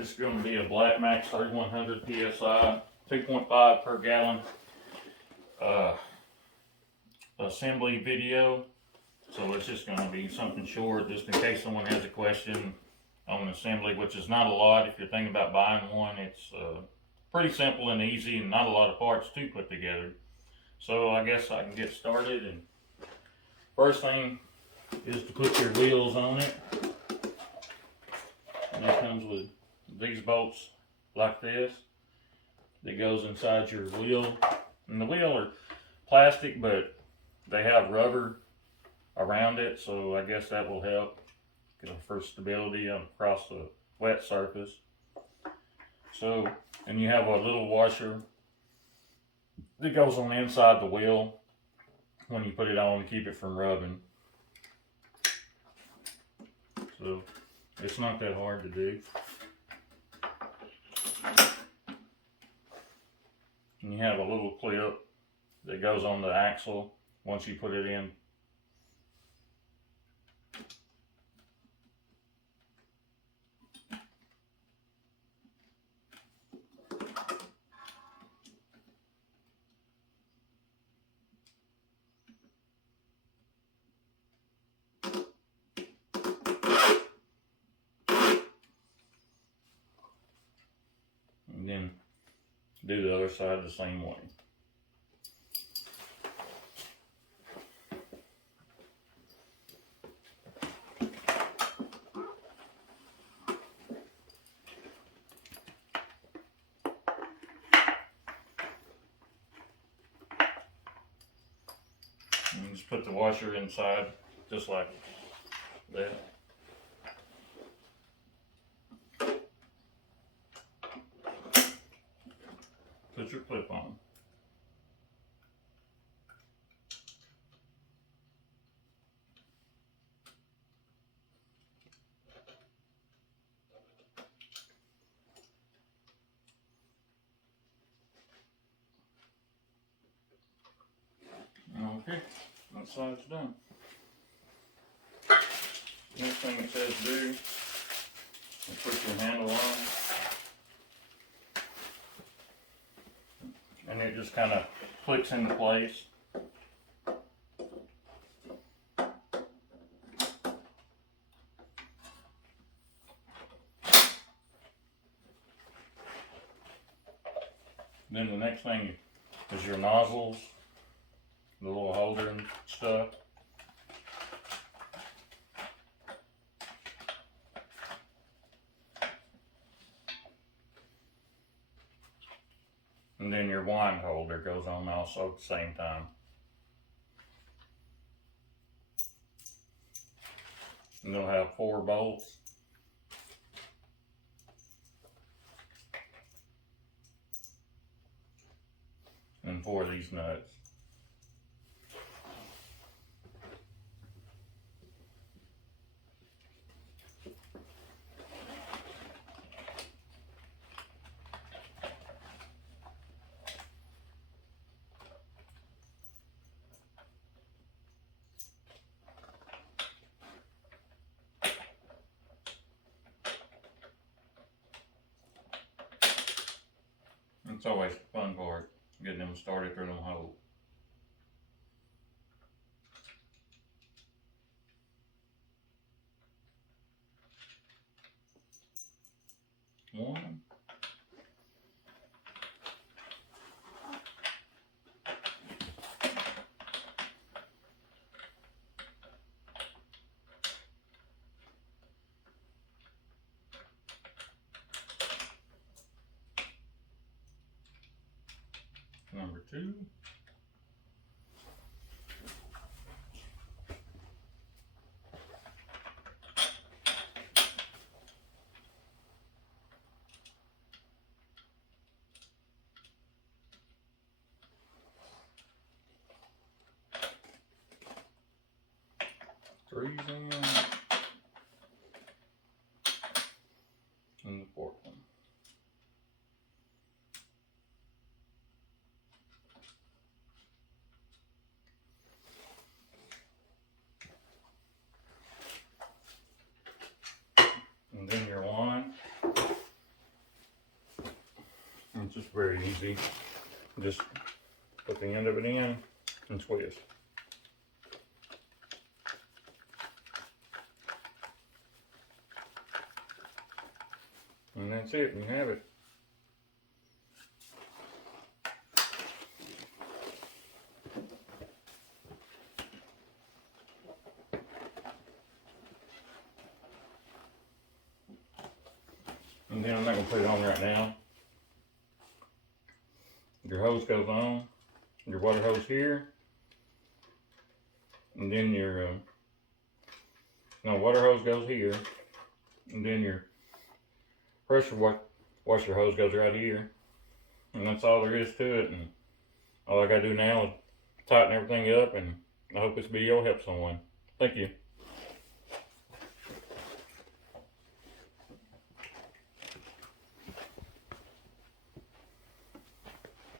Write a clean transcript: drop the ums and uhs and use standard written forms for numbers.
This is going to be a Black Max 3100 PSI, 2.5 per gallon assembly video. So it's just going to be something short, just in case someone has a question on assembly, which is not a lot. If you're thinking about buying one, it's pretty simple and easy, and not a lot of parts to put together. So I guess I can get started. And first thing is to put your wheels on it. And it comes with these bolts like this that goes inside your wheel. And the wheel are plastic, but they have rubber around it, so I guess that will help for stability across the wet surface. So, and you have a little washer that goes on the inside the wheel when you put it on to keep it from rubbing. So it's not that hard to do. And you have a little clip that goes on the axle once you put it in. And then do the other side the same way. And just put the washer inside just like that. Put your clip on. Okay, that side's done. Next thing it says do is put your handle on. And it just kind of clicks into place. Then the next thing is your nozzles, the little holder and stuff. And then your wine holder goes on also at the same time. And they'll have 4 bolts. And 4 of these nuts. It's always the fun part, getting them started through them holes. One. Number 2. Three's in. And the 4th one. And then your line. very easy. Just put the end of it in and twist. And that's it, you have it. And then I'm not going to put it on right now. Your hose goes on, your water hose here, and then your water hose goes here, and then your pressure washer hose goes right here, and that's all there is to it. And all I gotta do now is tighten everything up, and I hope this video helps someone. Thank you.